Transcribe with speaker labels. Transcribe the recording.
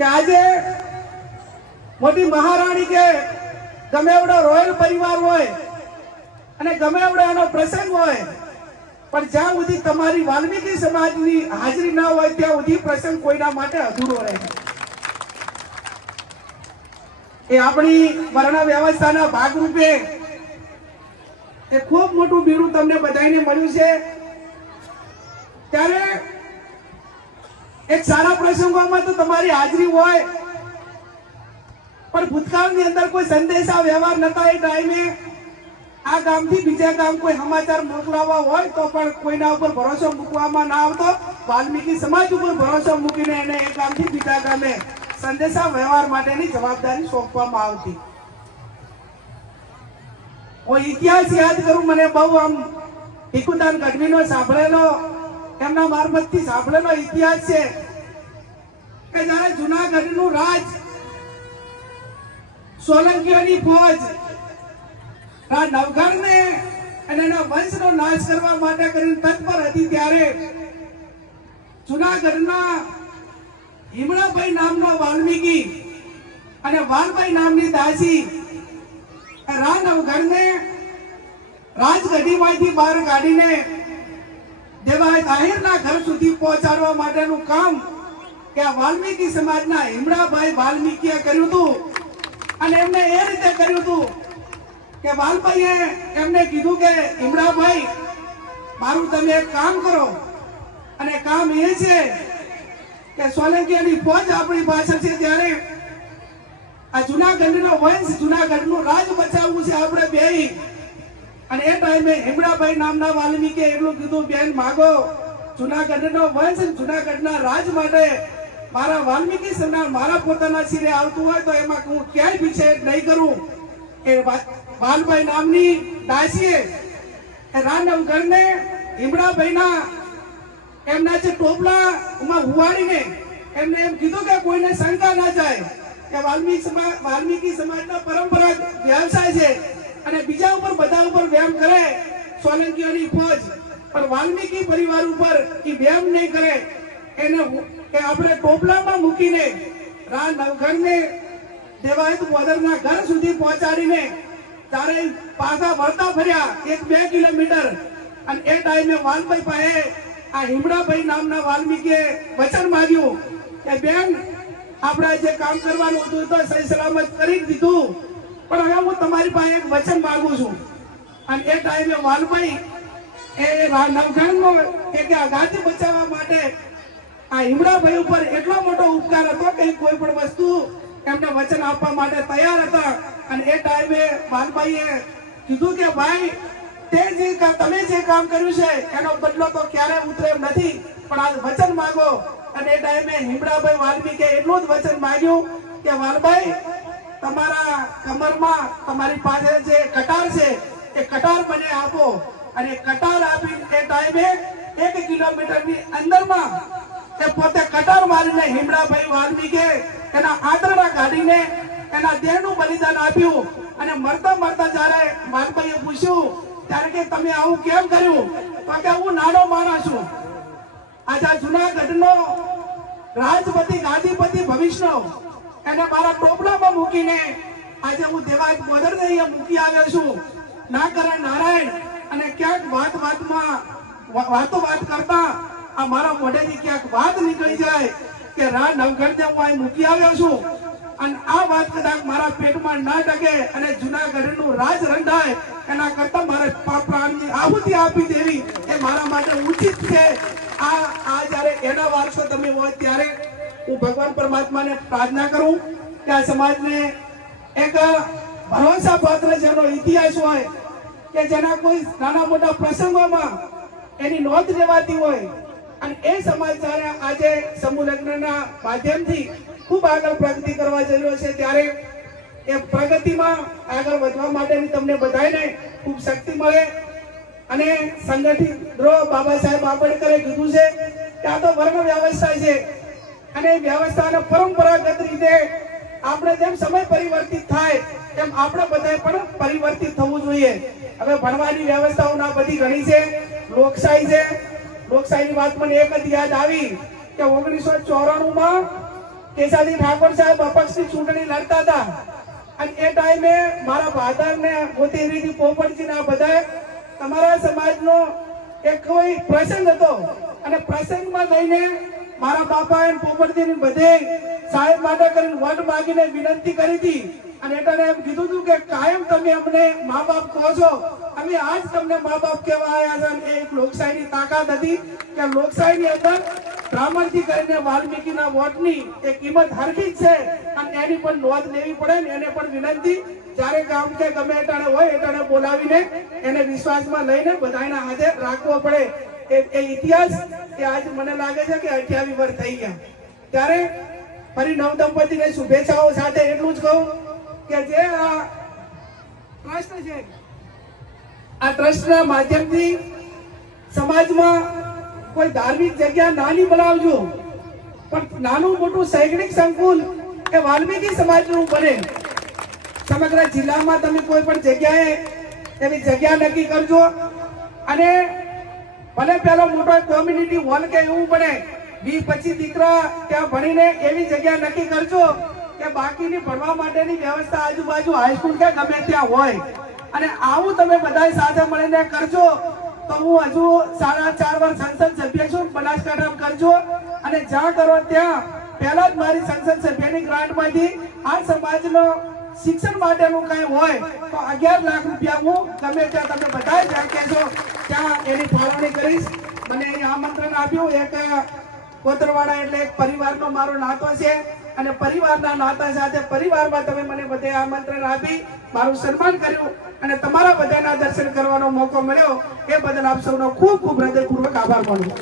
Speaker 1: કે આજે મોટી મહારાણી કે ગમે એવડો રોયલ પરિવાર હોય અને ગમે એવડો એનો પ્રસંગ હોય પણ જ્યાં સુધી તમારી વાલ્મીકી સમાજની હાજરી ના હોય ત્યાં સુધી પ્રસંગ કોઈના માટે અધૂરો રહે એ આપણી વર્ણ વ્યવસ્થાના ભાગરૂપે એ ખૂબ મોટું બીડું તમને બધાને મળ્યું છે ત્યારે એક સારા પ્રસંગોમાં તો તમારી હાજરી હોય પણ ભૂતકાળની અંદર કોઈ સંદેશા વ્યવહાર નતા એ ટાઈમે આ ગામથી બીજા ગામ કોઈ સમાચાર મોકલાવા હોય તો પણ કોઈના ઉપર ભરોસો મૂકવામાં ના આવતો વાલ્મીકી સમાજ ઉપર ભરોસો મૂકીને એને એ ગામથી બીજા ગામે સંદેશા વ્યવહાર માટેની જવાબદારી સોંપવામાં આવતી હું ઇતિહાસ યાદ કરું મને બહુ આમ ભીખુદાન ગઢવીનો સાંભળેલો એમના મારફતથી સાંભળેલો ઇતિહાસ છે કે જ્યારે જુનાગઢનું રાજ સોલંકીઓની ફોજ આ નવઘરને અને એના વંશનો નાશ કરવા માટે કરીને તત્પર હતી ત્યારે જુનાગઢના હિમળાભાઈ નામનો વાલ્મીકી અને વાલભાઈ નામની દાસી રા નવઘરને રાજગઢીમાંથી બહાર કાઢીને દેવાય જાહેરના ઘર સુધી પહોંચાડવા માટેનું કામ કે આ વાલ્મીકી સમાજના હિમડાભાઈ વાલ્મીકીએ કર્યું હતું અને એમને એ રીતે કર્યું હતું કે વાલભાઈએ એમને કીધું કે હિમડાભાઈ મારું તમે એક કામ કરો અને કામ એ છે કે સોલંકીયાની ફોજ આપણી પાસે છે ત્યારે આ જુનાગઢનો વંશ જુનાગઢનું રાજ બચાવવું છે આપણે બે અને એ ટાઈમે હિમડાભાઈ નામના વાલ્મીકીએ એટલું કીધું બેન માગો જુનાગઢનો વંશ જુનાગઢના રાજ માટે મારા વાલ્મીકી સંધાન મારા પોતાના શિરે આવતું હોય તો એમાં હું ક્યાંય વિષય નહીં કરું કે વાલભાઈ નામની દાસીએ રાંડવગઢને હિમડાભાઈના એમના જે ટોપલા એમાં એમને એમ કીધું કે કોઈને શંકા ના જાય કે વાલ્મીકી સમાજ વાલ્મીકી સમાજના પરંપરા વ્યવસાય છે અને બીજા ઉપર બધા ઉપર વ્યાયામ કરે સોલંકીઓની ફોજ પણ વાલ્મીકી પરિવાર ઉપર એ વ્યાયામ નહીં કરે એને આપણે ટોપલામાં મૂકીને રા નવઘરને દેવાયત વદરના ઘર સુધી પહોંચાડીને ત્યારે પાછા વળતા ફર્યા એક બે કિલોમીટર અને એ ટાઈમે વાલભાઈ પાસે આ હિમડાભાઈ નામના વાલ્મીકીએ વચન માગ્યું કે બેન આપણે જે કામ કરવાનું હતું તો સહી સલામત કરી દીધું પણ હવે હું તમારી પાસે એક વચન માગું છું અને એ ટાઈમે વાલભાઈ એ નવઘરનો કે ગાદી બચાવવા માટે આ હિમડાભાઈ ઉપર એટલો મોટો ઉપકાર હતો કે કોઈ પણ વસ્તુ એમને વચન આપવા માટે તૈયાર હતા અને એ ટાઈમે બાલભાઈએ કીધું કે ભાઈ તે જે તમે જે કામ કર્યું છે એનો બદલો તો ક્યારે ઉતરે નથી પણ આ વચન માંગો અને એ ટાઈમે હિમડાભાઈ વાલ્મીકે એટલું જ વચન માંગ્યું કે વાલભાઈ તમારા કમરમાં તમારી પાસે જે કટાર છે એ કટાર મને આપો અને કટાર આપી એ ટાઈમે એક કિલોમીટરની અંદરમાં કુંભારને હિમડાભાઈ વાલ્મીકે એના આંતરડા કાઢીને એના દેહનું બલિદાન આપ્યું અને મરતા મરતા જ્યારે માલભાઈએ પૂછ્યું ત્યારે કે તમે આવું કેમ કર્યું તો કે હું નાનો માણસ છું આજે જુનાગઢનો રાષ્ટ્રપતિ ગાંધીપતિ ભવિષ્યનો એને મારા ટોપલામાં મૂકીને આજે હું દેવાજ બોદર મૂકી આવ્યો છું ના કરે નારાયણ અને ક્યાંક વાત વાતમાં વાતો વાત કરતા આ મારા મોઢેથી ક્યાંક વાત નીકળી જાય કે રા નવગણને હું અહીં મૂકી આવ્યો છું અને આ વાત કદાચ મારા પેટમાં ના ટકે અને જુનાગઢનું રાજ રંધાય એના કરતા મારે પ્રાણની આહુતિ આપી દેવી એ મારા માટે ઉચિત છે આ આ જ્યારે એના વારસો તમે હોય ત્યારે હું ભગવાન પરમાત્માને પ્રાર્થના કરું કે આ સમાજને એક ભરોસા પાત્ર જેનો ઇતિહાસ હોય કે જેના કોઈ નાના મોટા પ્રસંગોમાં એની નોંધ લેવાતી હોય અને એ સમાજ આજે સમૂહ લગ્નના માધ્યમથી ખૂબ આગળ પ્રગતિ કરવા જઈ રહ્યો છે ત્યારે એ પ્રગતિમાં આગળ વધવા માટેની તમને બધાને ખૂબ શક્તિ મળે અને સંગઠિત ગ્રહ બાબા સાહેબ આંબેડકરે કીધું છે કે આ તો વર્ગ વ્યવસ્થા છે અને વ્યવસ્થાને પરંપરાગત રીતે આપણે જેમ સમય પરિવર્તિત થાય તેમ આપણે બધાએ પણ પરિવર્તિત થવું જોઈએ હવે ભણવાની વ્યવસ્થાઓના બધી ઘણી છે લોકશાહી છે લોકશાહીની વાત મને એક જ યાદ આવી કે ઓગણીસો ચોરાણું માં કેસાજી ઠાકોર સાહેબ અપક્ષની ચૂંટણી લડતા હતા અને એ ટાઈમે મારા ફાધર ને ગોતેરીજી પોપટજી ના બધા તમારા સમાજનો એક કોઈ પ્રસંગ હતો અને પ્રસંગમાં લઈને મારા બાપા એ પોપટજી બધે સાહેબ માટે કરીને વટ માગીને વિનંતી કરી હતી અને એટલે એમ કીધું હતું કે કાયમ તમે અમને મા બાપ કહો છો અમે આજ તમને મા બાપ કહેવા આવ્યા છે એ એક લોકશાહીની તાકાત હતી કે લોકશાહીની અંદર બ્રાહ્મણથી કરીને વાલ્મીકીના વોટની એ કિંમત હરખી જ છે અને એની પણ નોંધ લેવી પડે ને એને પણ વિનંતી જ્યારે ગામ કે ગમે એટાણે હોય એટાણે બોલાવીને એને વિશ્વાસમાં લઈને બધાના હાથે રાખવો પડે એ એ ઇતિહાસ એ આજ મને લાગે છે કે અઠ્યાવી વર્ષ થઈ ગયા ત્યારે ફરી નવ દંપતીને શુભેચ્છાઓ સાથે એટલું જ કહું કે જે ટ્રસ્ટ છે આ ટ્રસ્ટના માધ્યમથી સમાજમાં કોઈ ધાર્મિક જગ્યા નાની બનાવજો પણ નાનું મોટું શૈક્ષણિક સંકુલ એ વાલ્મીકી સમાજનું બને સમગ્ર જિલ્લામાં તમે કોઈ પણ જગ્યાએ એવી જગ્યા નક્કી કરજો અને ભલે પેલો મોટો કોમ્યુનિટી હોલ કે એવું બને વીસ પચીસ દીકરા ત્યાં ભણીને એવી જગ્યા નક્કી કરજો કે બાકીની ભણવા માટેની વ્યવસ્થા આજુબાજુ હાઈસ્કૂલ કે ગમે ત્યાં હોય અને આવું તમે બધા સાથે મળીને કરજો તો હું હજુ સાડા ચાર વાર સંસદ સભ્ય છું બનાસકાંઠા કરજો અને જ્યાં કરો ત્યાં પહેલા જ મારી સંસદ સભ્યની ગ્રાન્ટમાંથી આ સમાજનો શિક્ષણ માટેનું કઈ હોય તો અગિયાર લાખ રૂપિયા હું તમે ત્યાં તમે બધા જ્યાં કહેશો ત્યાં એની ફાળવણી કરીશ મને આમંત્રણ આપ્યું એક કોતરવાડા એટલે એક પરિવારનો મારો નાતો છે અને પરિવારના નાતા સાથે પરિવારમાં તમે મને બધે આમંત્રણ આપી મારું સન્માન કર્યું અને તમારા બધાના દર્શન કરવાનો મોકો મળ્યો એ બદલ આપ સૌનો ખૂબ ખૂબ હૃદયપૂર્વક આભાર માનું